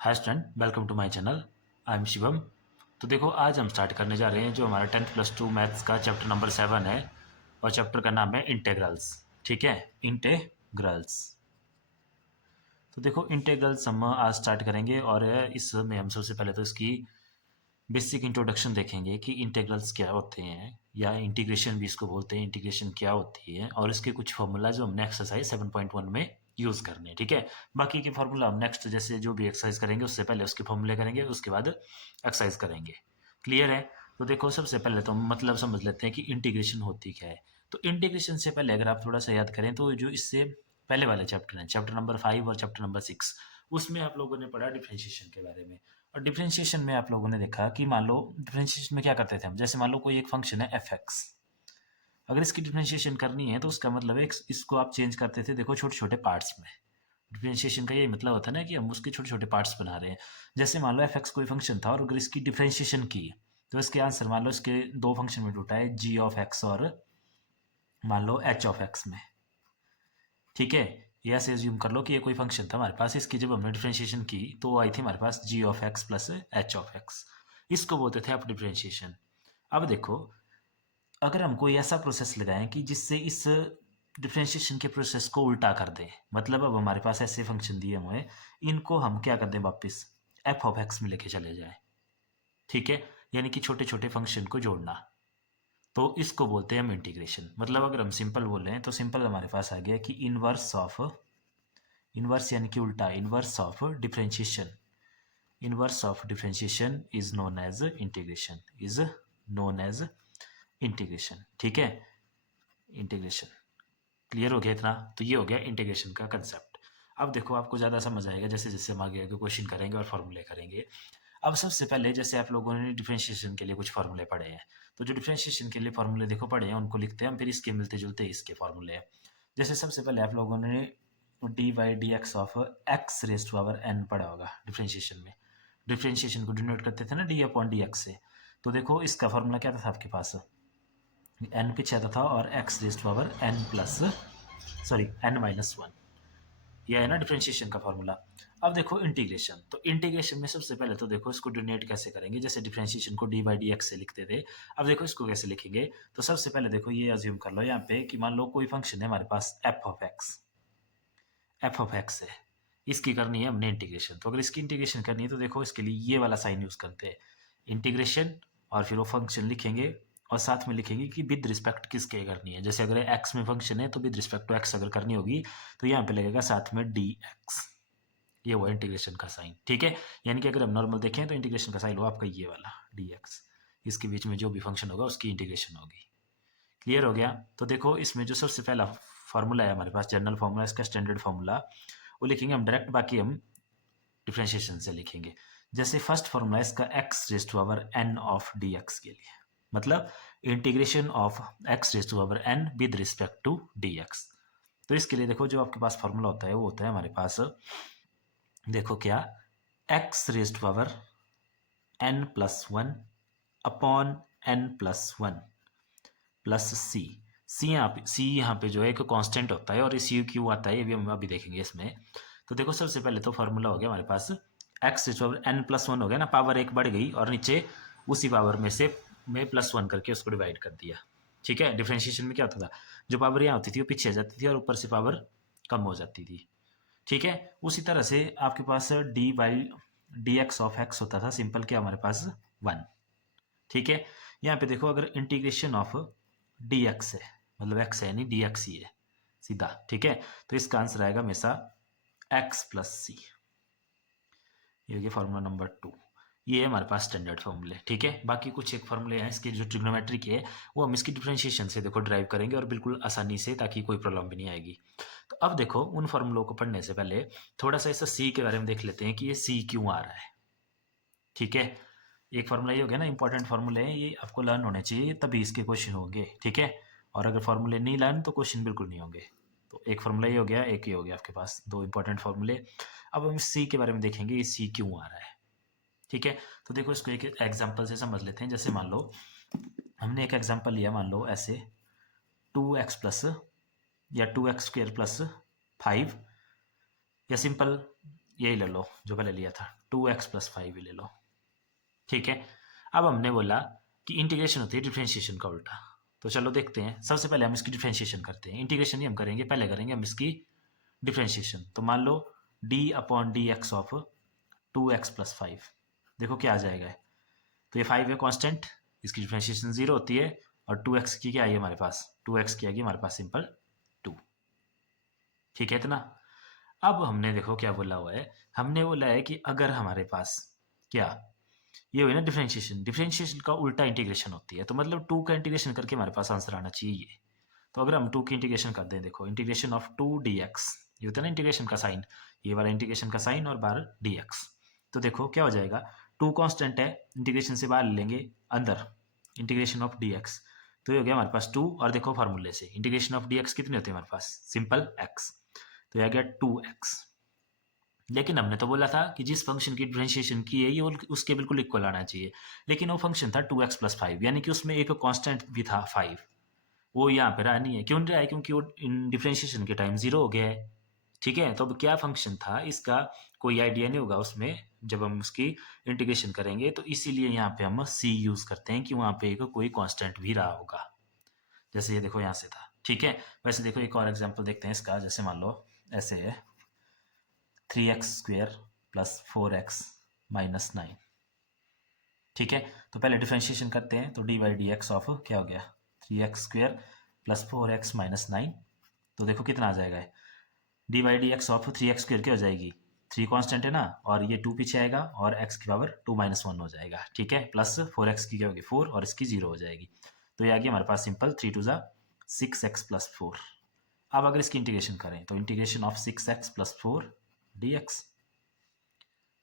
Hi student, welcome to my channel. I am Shivam. तो देखो, आज हम स्टार्ट करने जा रहे हैं जो हमारा 10th+2 मैथ्स का चैप्टर नंबर 7 है और चैप्टर का नाम है इंटेग्रल्स। ठीक है, इंटेग्रल्स। तो देखो, इंटेग्रल्स हम आज स्टार्ट करेंगे और इसमें हम सबसे पहले तो इसकी बेसिक इंट्रोडक्शन देखेंगे कि इंटेग्रल्स क्या होते हैं, या इंटीग्रेशन भी इसको बोलते हैं। इंटीग्रेशन क्या होती है और इसके कुछ फॉर्मूला जो हमने एक्सरसाइज 7.1 में यूज़ करने हैं। ठीक है, बाकी के फार्मूला हम नेक्स्ट जैसे जो भी एक्सरसाइज करेंगे उससे पहले उसके फॉर्मूले करेंगे, उसके बाद एक्सरसाइज करेंगे। क्लियर है? तो देखो, सबसे पहले तो मतलब समझ लेते हैं कि इंटीग्रेशन होती क्या है। तो इंटीग्रेशन से पहले अगर आप थोड़ा सा याद करें तो जो इससे पहले वाले चैप्टर हैं, चैप्टर नंबर 5 और चैप्टर नंबर 6, उसमें आप लोगों ने पढ़ा डिफ्रेंशिएशन के बारे में। और डिफरेंशिएशन में आप लोगों ने देखा कि मान लो डिफरेंशिएशन में क्या करते थे हम, जैसे मान लो कोई एक फंक्शन है एफ एक्स, अगर इसकी डिफरेंशिएशन करनी है तो उसका मतलब है इसको आप चेंज करते थे, देखो, छोटे छोटे पार्ट्स में। डिफरेंशिएशन का ये मतलब होता है ना कि हम उसके छोटे छोटे पार्ट्स बना रहे हैं। जैसे मान लो एफ एक्स कोई फंक्शन था और अगर इसकी डिफरेंशिएशन की तो इसके आंसर मान लो इसके दो फंक्शन में टूटा है, जी ऑफ एक्स और मान लो एच ऑफ एक्स में। ठीक है, ये ऐसे एज्यूम कर लो कि ये कोई फंक्शन था हमारे पास, इसकी जब हमने डिफरेंशिएशन की तो आई थी हमारे पास g of x plus h of x. इसको बोलते थे आप डिफरेंशिएशन। अब देखो, अगर हम कोई ऐसा प्रोसेस लगाएं कि जिससे इस डिफरेंशिएशन के प्रोसेस को उल्टा कर दें, मतलब अब हमारे पास ऐसे फंक्शन दिए हुए हैं, इनको हम क्या कर दें, वापस एफ ऑफ एक्स में लेके चले जाएं। ठीक है, यानी कि छोटे छोटे फंक्शन को जोड़ना, तो इसको बोलते हैं हम इंटीग्रेशन। मतलब अगर हम सिंपल बोल रहे हैं तो सिंपल हमारे पास आ गया कि इनवर्स ऑफ, इनवर्स यानी कि उल्टा, inverse of differentiation, inverse of differentiation is known as integration, is known as integration. ठीक है, इंटीग्रेशन। क्लियर हो गया इतना? तो ये हो गया इंटीग्रेशन का कंसेप्ट। अब देखो, आपको ज़्यादा समझ आएगा जैसे जैसे हम आगे आगे क्वेश्चन करेंगे और फॉर्मूले करेंगे। अब सबसे पहले जैसे आप लोगों ने डिफरेंशिएशन के लिए कुछ फार्मूले पढ़े हैं, तो जो डिफरेंशिएशन के लिए फार्मूले देखो पढ़े हैं उनको लिखते हैं हम, फिर इसके मिलते जुलते इसके फार्मूले हैं। जैसे सबसे पहले आप लोगों ने d by d x of x raise to power n पढ़ा होगा डिफरेंशिएशन में। डिफरेंशिएशन को डिनोट करते थे ना डी अपॉन डी एक्स से। तो देखो, इसका फार्मूला क्या था आपके पास, एन पीछे आता था और x raise to power n plus, sorry, n minus one. यह है ना डिफरेंशिएशन का फार्मूला। अब देखो इंटीग्रेशन, तो इंटीग्रेशन में सबसे पहले तो देखो इसको डिनोट कैसे करेंगे, जैसे डिफरेंशिएशन को डी बाई डी एक्स से लिखते थे, अब देखो इसको कैसे लिखेंगे। तो सबसे पहले देखो ये अज्यूम कर लो यहाँ पे कि मान लो कोई फंक्शन है हमारे पास f of x, f of x है, इसकी करनी है हमने इंटीग्रेशन। तो अगर इसकी इंटीग्रेशन करनी है तो देखो इसके लिए ये वाला साइन यूज करते हैं, इंटीग्रेशन, और फिर वो फंक्शन लिखेंगे और साथ में लिखेंगे कि विद रिस्पेक्ट किसके करनी है। जैसे अगर एक्स में फंक्शन है तो विद रिस्पेक्ट टू एक्स अगर करनी होगी तो यहाँ पे लगेगा साथ में डी एक्स, ये हुआ इंटीग्रेशन का साइन। ठीक है, यानी कि अगर हम नॉर्मल देखें तो इंटीग्रेशन का साइन हुआ आपका ये वाला डी एक्स, इसके बीच में जो भी फंक्शन होगा उसकी इंटीग्रेशन होगी। क्लियर हो गया? तो देखो इसमें जो सबसे पहला फार्मूला है हमारे पास, जनरल फार्मूला, इसका स्टैंडर्ड फार्मूला, वो लिखेंगे हम डायरेक्ट, बाकी हम डिफ्रेंशिएशन से लिखेंगे। जैसे फर्स्ट फार्मूला इसका x raise to power n of d x के लिए, मतलब integration of x raise to power n with respect to d x. तो इसके लिए देखो जो आपके पास फार्मूला होता है वो होता है हमारे पास, देखो क्या, x raise to power n plus one upon n plus one plus c. C यहाँ पे जो है एक कांस्टेंट होता है और सी क्यों आता है ये भी हम अभी देखेंगे इसमें। तो देखो सबसे पहले तो फार्मूला हो गया हमारे पास x power n plus one हो गया ना, पावर एक बढ़ गई और नीचे उसी पावर में से में प्लस वन करके उसको डिवाइड कर दिया। ठीक है, डिफ्रेंशिएशन में क्या होता था, जो पावर यहाँ होती थी वो पीछे आ जाती थी और ऊपर से पावर कम हो जाती थी। ठीक है, उसी तरह से आपके पास d by d x of x होता था सिंपल, क्या हमारे पास वन। ठीक है, यहाँ पे देखो अगर इंटीग्रेशन ऑफ डी एक्स है, मतलब एक्स है नहीं डी एक्स ही है सीधा। ठीक है, तो इसका आंसर आएगा हमेशा एक्स प्लस सी। ये हो गया फार्मूला नंबर 2, ये है हमारे पास स्टैंडर्ड फार्मूले। ठीक है, बाकी कुछ एक फार्मूले हैं इसके जो ट्रिग्नोमेट्री के है वो हम इसकी डिफरेंशिएशन से देखो ड्राइव करेंगे और बिल्कुल आसानी से, ताकि कोई प्रॉब्लम भी नहीं आएगी। तो अब देखो उन फार्मूलों को पढ़ने से पहले थोड़ा सा इस सी के बारे में देख लेते हैं कि ये सी क्यों आ रहा है। ठीक है, एक फार्मूला ये हो गया ना, इंपॉर्टेंट फार्मूले हैं ये, आपको लर्न होने चाहिए तभी इसके क्वेश्चन होंगे। ठीक है, और अगर फार्मूले नहीं लर्न तो क्वेश्चन बिल्कुल नहीं होंगे। तो एक फार्मूला ये हो गया, एक ये हो गया आपके पास दो इंपॉर्टेंट फार्मूले। अब हम सी के बारे में देखेंगे, ये सी क्यों आ रहा है। ठीक है, तो देखो इसको एक एग्जाम्पल से समझ लेते हैं। जैसे मान लो हमने एक एग्जाम्पल लिया, मान लो ऐसे 2x प्लस या 2x स्क्वेयर प्लस 5, या सिंपल यही ले लो जो पहले लिया था, 2x+5 ही ले लो। ठीक है, अब हमने बोला कि इंटीग्रेशन होती है डिफरेंशिएशन का उल्टा। तो चलो देखते हैं, सबसे पहले हम इसकी डिफरेंशिएशन करते हैं। इंटीग्रेशन ही हम करेंगे, पहले करेंगे हम इसकी डिफरेंशिएशन। तो मान लो d/dx ऑफ 2x+5, देखो क्या आ जाएगा। तो ये 5 है कांस्टेंट, इसकी डिफरेंशिएशन 0 होती है, और 2x की क्या आई है हमारे पास, 2x की आएगी हमारे पास सिंपल 2। ठीक है इतना। अब हमने देखो क्या बोला हुआ है, हमने बोला है कि अगर हमारे पास क्या ये हुई ना डिफरेंशिएशन, डिफरेंशिएशन का उल्टा इंटीग्रेशन होती है, तो मतलब 2 का इंटीग्रेशन करके हमारे पास आंसर आना चाहिए ये। तो अगर हम 2 की इंटीग्रेशन कर दें, देखो इंटीग्रेशन ऑफ 2 dx, ये होता है ना इंटीग्रेशन का साइन, ये वाला इंटीग्रेशन का साइन और बाहर dx। तो देखो क्या हो जाएगा, 2 कांस्टेंट है, इंटीग्रेशन से बाहर ले लेंगे अंदर, इंटीग्रेशन ऑफ dx, तो ये हो गया हमारे पास 2। और देखो फार्मूले से इंटीग्रेशन ऑफ dx कितनी होती है हमारे पास, सिंपल x, तो ये आ गया 2x। लेकिन हमने तो बोला था कि जिस फंक्शन की डिफरेंशिएशन की है ये उसके बिल्कुल इक्वल आना चाहिए, लेकिन वो फंक्शन था 2x+5, यानी कि उसमें एक कांस्टेंट भी था 5, वो यहाँ पे रहा नहीं है। क्यों नहीं रहा है, क्योंकि वो डिफरेंशिएशन के टाइम 0 हो गया है। ठीक है, तो अब क्या फंक्शन था इसका कोई आइडिया नहीं होगा उसमें जब हम उसकी इंटीग्रेशन करेंगे, तो इसीलिए यहाँ पे हम सी यूज़ करते हैं कि वहाँ पे एक कोई कांस्टेंट भी रहा होगा, जैसे ये देखो यहाँ से था। ठीक है, वैसे देखो एक और एग्जाम्पल देखते हैं इसका, जैसे मान लो ऐसे है 3x² + 4x-9। ठीक है, तो पहले डिफरेंशिएशन करते हैं, तो d/dx ऑफ क्या हो गया 3x² + 4x-9, तो देखो कितना आ जाएगा, d/dx ऑफ 3x² क्या हो जाएगी, 3 कांस्टेंट है ना, और ये 2 पीछे आएगा और x की पावर 2-1 हो जाएगा। ठीक है, प्लस 4x की क्या होगी 4, और इसकी 0 हो जाएगी। तो ये आ गया हमारे पास सिंपल 3 2 6x + 4। अब अगर इसकी इंटीग्रेशन करें, तो इंटीग्रेशन ऑफ 6x + 4 dx,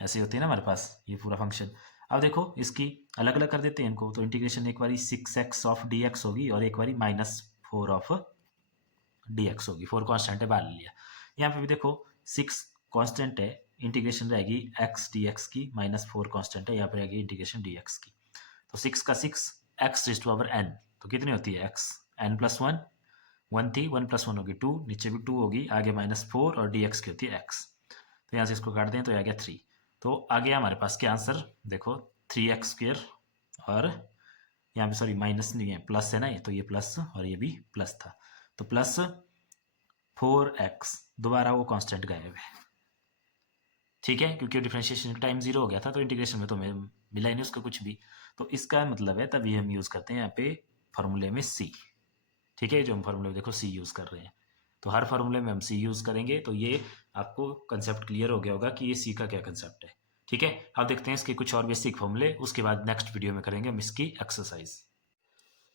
ऐसे होती है ना हमारे पास ये पूरा फंक्शन। अब देखो इसकी अलग अलग कर देते हैं इनको, तो इंटीग्रेशन एक बारी 6x ऑफ dx होगी और एक बारी -4 ऑफ dx होगी। 4 कांस्टेंट है, बाहर ले लिया। यहाँ पे भी देखो 6 कांस्टेंट है, इंटीग्रेशन रहेगी x dx की, -4 कांस्टेंट है, यहाँ पर रहेगी इंटीग्रेशन dx की। तो 6 का 6 x⁻n, तो कितनी होती है x n+1, 1 थी, 1 + 1 होगी 2, नीचे भी 2 होगी, आगे -4 और dx की होती है x। तो यहाँ से इसको काट दें तो आ गया 3। तो आ गया हमारे पास क्या आंसर, देखो 3x², और यहाँ पे सॉरी माइनस नहीं है, प्लस है ना, ये तो ये प्लस और ये भी प्लस था, तो +4x, दोबारा वो कांस्टेंट गायब है। ठीक है, क्योंकि डिफरेंशिएशन का टाइम 0 हो गया था, तो इंटीग्रेशन में तो मिला ही नहीं उसका कुछ भी। तो इसका मतलब है तभी हम यूज़ करते हैं यहाँ पे फार्मूले में सी। ठीक है, जो हम फार्मूले में देखो सी यूज़ कर रहे हैं, तो हर फार्मूले में हम सी यूज़ करेंगे, तो ये आपको कंसेप्ट क्लियर हो गया होगा कि ये सी का क्या कंसेप्ट है। ठीक है, अब देखते हैं इसके कुछ और बेसिक फार्मूले, उसके बाद नेक्स्ट वीडियो में करेंगे हम इसकी एक्सरसाइज।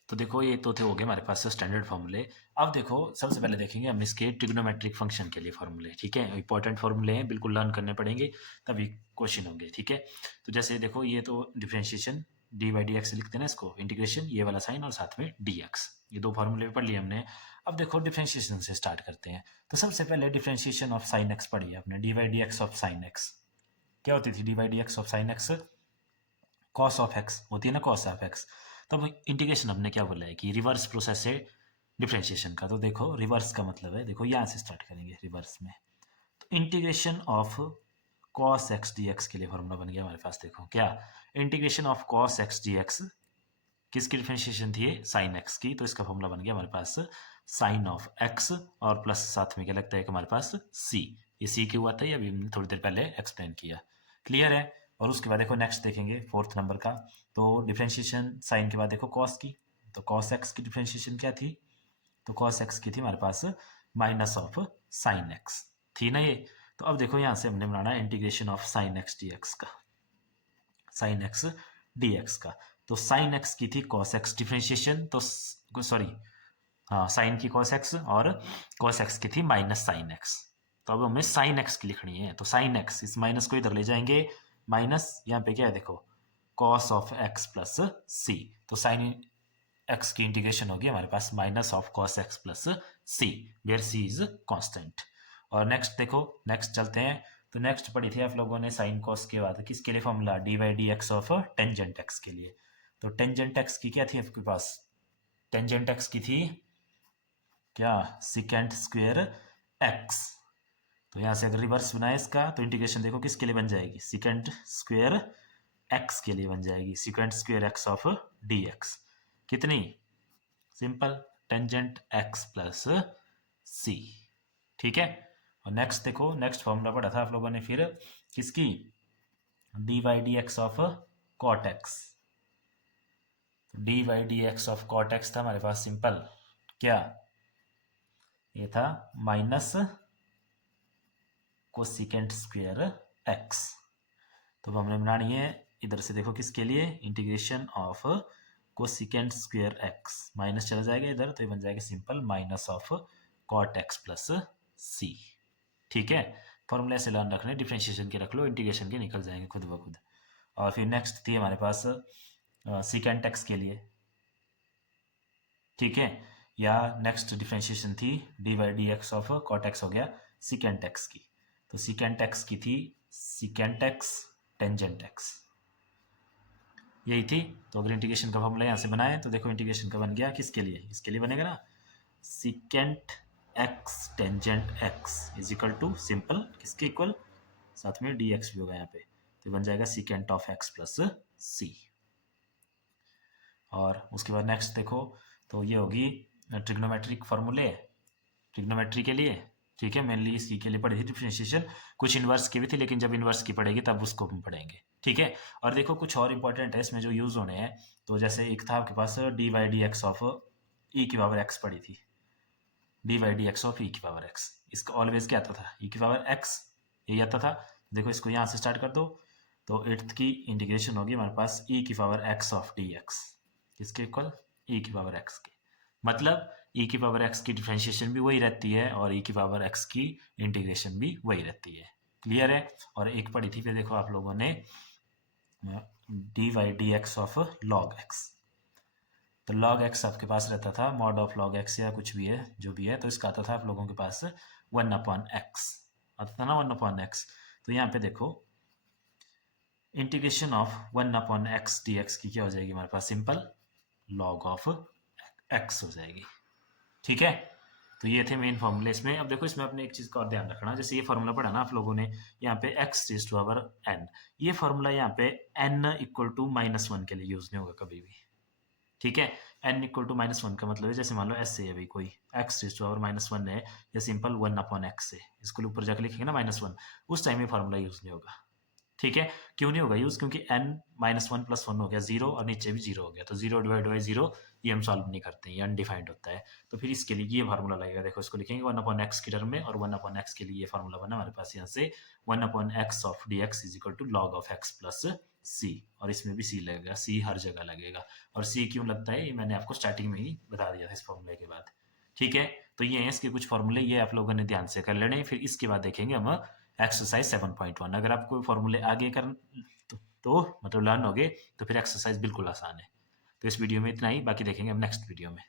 तो देखो ये तो थे हो गए हमारे पास स्टैंडर्ड फार्मूले। अब देखो सबसे पहले देखेंगे हम इसके ट्रिग्नोमेट्रिक फंक्शन के लिए फार्मूले। ठीक है, इंपॉर्टेंट फार्मूले हैं, बिल्कुल लर्न करने पड़ेंगे तभी क्वेश्चन होंगे। ठीक है, तो जैसे देखो ये तो डिफरेंशिएशन d/dx लिखते हैं ना इसको, इंटीग्रेशन ये वाला साइन और साथ में dx, ये 2 फार्मूले पढ़ लिए हमने। अब देखो डिफरेंशिएशन से स्टार्ट करते हैं। तो सबसे पहले डिफरेंशिएशन ऑफ साइन एक्स पढ़ी है आपने, d/dx ऑफ साइन एक्स क्या होती थी, d/dx of sine x cos of x होती है ना, कॉस ऑफ एक्स। तब इंटीग्रेशन हमने क्या बोला है कि रिवर्स प्रोसेस है डिफरेंशिएशन का। तो देखो रिवर्स का मतलब है, देखो यहाँ से स्टार्ट करेंगे रिवर्स में, तो integration of cos x dx के लिए फॉर्मूला बन गया हमारे पास। देखो क्या, integration of cos x dx किसकी डिफरेंशिएशन थी, साइन एक्स की, तो इसका फॉर्मूला बन गया हमारे पास साइन ऑफ एक्स, और प्लस साथ में क्या लगता है कि हमारे पास सी। ये सी क्यों हुआ था, ये अभी हमने थोड़ी देर पहले एक्सप्लेन किया, क्लियर है। और उसके बाद देखो नेक्स्ट देखेंगे 4th नंबर का, तो डिफरेंशिएशन साइन के बाद देखो कॉस की, तो कॉस एक्स की डिफरेंशिएशन क्या थी, तो कॉस एक्स की थी हमारे पास माइनस ऑफ साइन एक्स, थी ना ये। तो अब देखो यहाँ से हमने बनाना है integration of sine x dx का, साइन एक्स dx का। तो साइन एक्स की थी कॉस एक्स डिफरेंशिएशन, तो सॉरी हाँ साइन की कॉस एक्स, और कॉस एक्स की थी माइनस साइन एक्स। तो अब हमें साइन एक्स की लिखनी है, तो साइन एक्स, इस माइनस को इधर ले जाएंगे, माइनस यहाँ पे क्या है देखो cos of x plus c, तो साइन एक्स की इंटीग्रेशन होगी हमारे पास minus of cos x plus c, where c is constant. और नेक्स्ट देखो, नेक्स्ट चलते हैं, तो नेक्स्ट पढ़ी थी आप लोगों ने साइन कॉस के बाद किसके लिए formula, d/dx of tangent x के लिए। तो टेंजेंट एक्स की क्या थी आपके पास, टेंजेंट एक्स की थी क्या, सेकेंट स्क्वायर एक्स, तो यहाँ से अगर रिवर्स बनाए इसका तो इंटीग्रेशन देखो किसके लिए बन जाएगी, सीकेंट स्क्वेयर एक्स के लिए बन जाएगी, secant square x of d x. कितनी simple, tangent x plus c. ठीक है। और नेक्स्ट देखो, नेक्स्ट फॉर्मूला पढ़ा था आप लोगों ने फिर किसकी, d y d x of cot x. D y d x of cot x था हमारे पास सिंपल, क्या ये था माइनस कोसिकेंट स्क्वेयर एक्स। तो अब हमने बनानी है इधर से देखो किसके लिए, integration of cosecant square x, minus चला जाएगा इधर तो ये बन जाएगा simple minus of cot x plus c. ठीक है। फॉर्मूला से ध्यान रखना है, डिफरेंशिएशन के रख लो, इंटीग्रेशन के निकल जाएंगे खुद ब खुद। और फिर नेक्स्ट थी हमारे पास सीकेंट एक्स के लिए। ठीक है। या नेक्स्ट डिफरेंशिएशन थी d y d x of cot x हो गया सीकेंट एक्स की। तो सीकेंट एक्स की थी सीकेंट एक्स टेंजेंट एक्स, यही थी। तो अगर इंटीग्रेशन का फॉर्मूला यहाँ से बनाए तो देखो इंटीग्रेशन का बन गया किसके लिए, इसके लिए बनेगा ना, secant x tangent x is equal to simple किसके इक्वल, साथ में डी एक्स भी होगा यहाँ पे, तो बन जाएगा सीकेंट ऑफ एक्स प्लस सी। और उसके बाद नेक्स्ट देखो तो ये होगी ट्रिग्नोमेट्रिक फॉर्मूले, ट्रिग्नोमेट्री के लिए। ठीक है, मेनली इसी के लिए पढ़ी थी डिफरेंशिएशन, कुछ इन्वर्स की भी थी लेकिन जब इन्वर्स की पढ़ेगी तब उसको हम पढ़ेंगे। ठीक है। और देखो कुछ और इंपॉर्टेंट है इसमें जो यूज होने हैं, तो जैसे एक था आपके पास d y d x of e की पावर एक्स पढ़ी थी, d y d x of e की पावर एक्स, इसका ऑलवेज क्या आता था, ई की पावर एक्स, यही आता था। देखो इसको यहाँ से स्टार्ट कर दो, तो एट्थ की इंटीग्रेशन होगी हमारे पास ई की power x of d x, किसके इक्वल, ई की पावर एक्स के। मतलब ई की पावर एक्स की डिफरेंशिएशन भी वही रहती है और ई की पावर एक्स की इंटीग्रेशन भी वही रहती है। क्लियर है। और एक पढ़ी थी फिर देखो आप लोगों ने d y d x of log x, तो लॉग एक्स आपके पास रहता था मॉड ऑफ लॉग एक्स या कुछ भी है जो भी है, तो इसका आता था आप लोगों के पास 1/x आता था ना, 1/x। तो यहाँ पे देखो इंटीग्रेशन ऑफ 1/x dx की क्या हो जाएगी हमारे पास, सिंपल लॉग ऑफ x हो जाएगी। ठीक है। तो ये थे मेन फॉर्मूले इसमें। अब देखो इसमें अपने एक चीज़ का और ध्यान रखना, जैसे ये फॉर्मूला पढ़ा ना आप लोगों ने, यहाँ पे x raise to power n, ये फॉर्मूला यहाँ पे n इक्वल टू -1 के लिए यूज नहीं होगा कभी भी। ठीक है। n इक्वल टू -1 का मतलब है जैसे मान लो ऐसे है भाई कोई x रेज़ टू पावर -1 है या सिंपल 1/x है, इसको ऊपर जाकर लिखेंगे ना -1, उस टाइम ये फॉर्मूला यूज नहीं होगा। ठीक है। क्यों नहीं होगा यूज, क्योंकि n -1 + 1 हो गया 0 और नीचे भी 0 हो गया, तो 0 डिवाइड बाई 0 ये हम सॉल्व नहीं करते हैं, ये अनडिफाइंड होता है। तो फिर इसके लिए ये फार्मूला लगेगा, देखो इसको लिखेंगे 1/x की टर्म में, और 1/x के लिए ये फार्मूला बना हमारे पास यहाँ से 1/x of dx is equal to log of x plus c, और इसमें भी c लगेगा, c हर जगह लगेगा। और c क्यों लगता है ये मैंने आपको स्टार्टिंग में ही बता दिया था इस फॉर्मूले के बाद। ठीक है। तो ये हैं इसके कुछ फॉर्मूले, ये आप लोगों ने ध्यान से कर लेने। फिर इसके बाद देखेंगे हम एक्सरसाइज 7.1। अगर आपको फॉर्मूले आगे कर तो मतलब लर्न हो गए तो फिर एक्सरसाइज बिल्कुल आसान है। तो इस वीडियो में इतना ही, बाकी देखेंगे हम नेक्स्ट वीडियो में।